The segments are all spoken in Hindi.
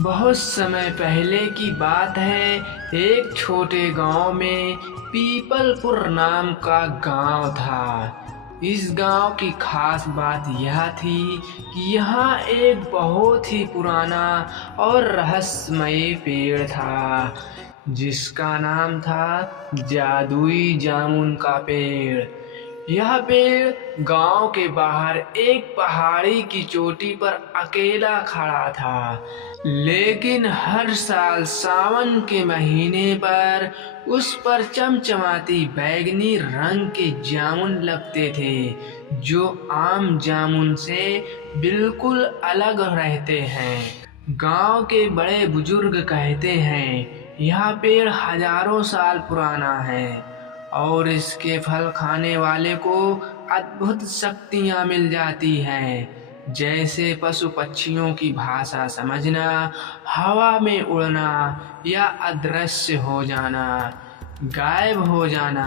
बहुत समय पहले की बात है। एक छोटे गांव में पीपलपुर नाम का गांव था। इस गांव की खास बात यह थी कि यहाँ एक बहुत ही पुराना और रहस्यमय पेड़ था, जिसका नाम था जादुई जामुन का पेड़। यह पेड़ गांव के बाहर एक पहाड़ी की चोटी पर अकेला खड़ा था, लेकिन हर साल सावन के महीने पर उस पर चमचमाती बैंगनी रंग के जामुन लगते थे, जो आम जामुन से बिल्कुल अलग रहते हैं। गांव के बड़े बुजुर्ग कहते हैं यह पेड़ हजारों साल पुराना है और इसके फल खाने वाले को अद्भुत शक्तियां मिल जाती हैं, जैसे पशु पक्षियों की भाषा समझना, हवा में उड़ना या अदृश्य हो जाना, गायब हो जाना।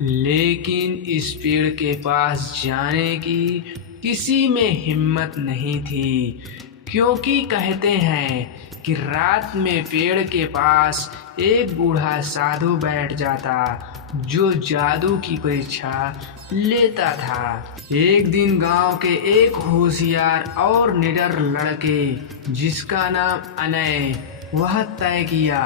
लेकिन इस पेड़ के पास जाने की किसी में हिम्मत नहीं थी, क्योंकि कहते हैं कि रात में पेड़ के पास एक बूढ़ा साधु बैठ जाता, जो जादू की परीक्षा लेता था। एक दिन गांव के एक होशियार और निडर लड़के, जिसका नाम अनय, वह तय किया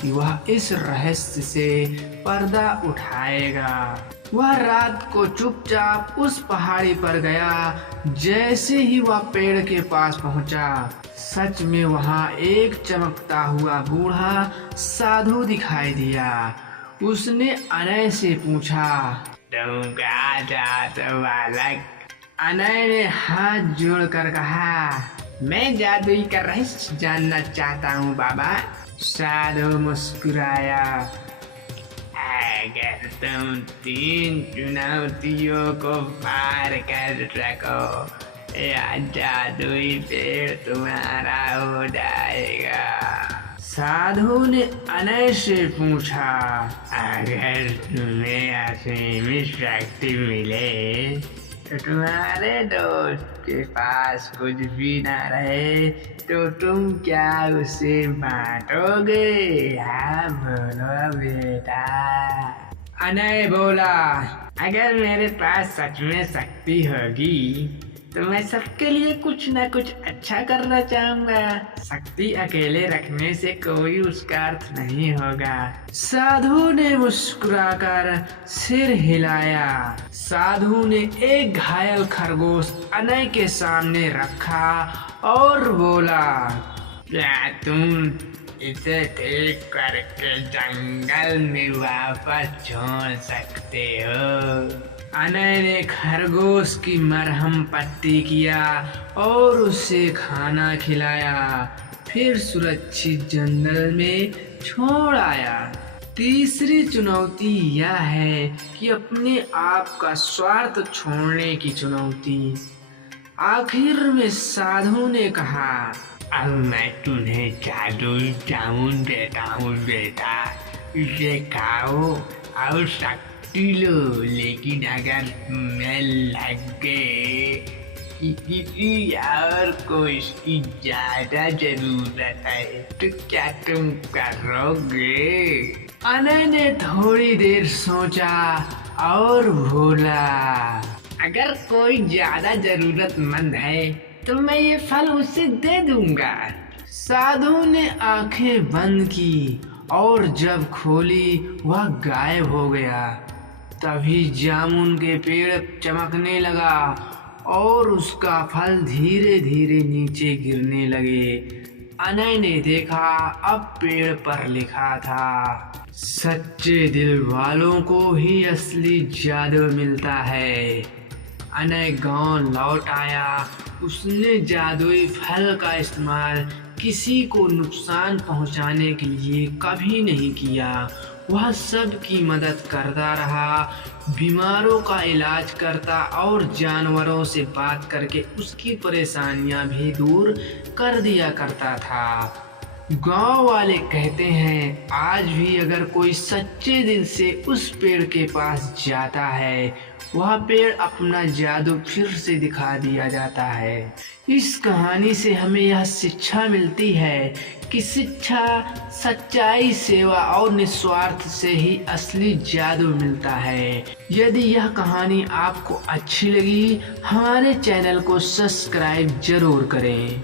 कि वह इस रहस्य से पर्दा उठाएगा। वह रात को चुपचाप उस पहाड़ी पर गया। जैसे ही वह पेड़ के पास पहुंचा, सच में वहां एक चमकता हुआ बूढ़ा साधु दिखाई दिया। उसने अनय से पूछा, तुम कहाँ जाते हो बालक? अनय ने हाथ जोड़कर कहा, मैं जादुई का रहस्य जानना चाहता हूँ बाबा। साधु मुस्कुराया, अगर तुम 3 चुनौतियों को पार कर सको, यह जादुई पेड़ तुम्हारा हो जाएगा। साधु ने अनय से पूछा, अगर तुम्हें असीमित शक्ति मिले तो तुम्हारे दोस्त के पास कुछ भी ना रहे तो तुम क्या उसे बांटोगे? हाँ बोलो बेटा। अनय बोला, अगर मेरे पास सच में शक्ति होगी तो मैं सबके लिए कुछ न कुछ अच्छा करना चाहूंगा। शक्ति अकेले रखने से कोई उसका अर्थ नहीं होगा। साधु ने मुस्कुराकर सिर हिलाया। साधु ने एक घायल खरगोश अनय के सामने रखा और बोला, क्या तुम इसे ठीक करके जंगल में वापस छोड़ सकते हो? अनय ने खरगोश की मरहम पट्टी किया और उसे खाना खिलाया, फिर सुरक्षित जंगल में छोड़ आया। तीसरी चुनौती यह है कि अपने आप का स्वार्थ छोड़ने की चुनौती। आखिर में साधु ने कहा, अब मैं तुम्हें जादुई जामुन देता हूँ बेटा, इसे खाओ और शक्ति लो। लेकिन अगर मैं लगे कि किसी और को इसकी ज्यादा जरूरत है तो क्या तुम करोगे? अनय ने थोड़ी देर सोचा और बोला, अगर कोई ज्यादा जरूरतमंद है तो मैं ये फल उसे दे दूंगा। साधु ने आंखें बंद की और जब खोली वह गायब हो गया। तभी जामुन के पेड़ चमकने लगा और उसका फल धीरे धीरे नीचे गिरने लगे। अनय ने देखा, अब पेड़ पर लिखा था, सच्चे दिल वालों को ही असली जादू मिलता है। अनय गांव लौट आया। उसने जादुई फल का इस्तेमाल किसी को नुकसान पहुंचाने के लिए कभी नहीं किया। वह सबकी मदद करता रहा, बीमारों का इलाज करता और जानवरों से बात करके उसकी परेशानियां भी दूर कर दिया करता था। गांव वाले कहते हैं, आज भी अगर कोई सच्चे दिल से उस पेड़ के पास जाता है, वह पेड़ अपना जादू फिर से दिखा दिया जाता है। इस कहानी से हमें यह शिक्षा मिलती है कि शिक्षा, सच्चाई, सेवा और निस्वार्थ से ही असली जादू मिलता है। यदि यह कहानी आपको अच्छी लगी, हमारे चैनल को सब्सक्राइब जरूर करें।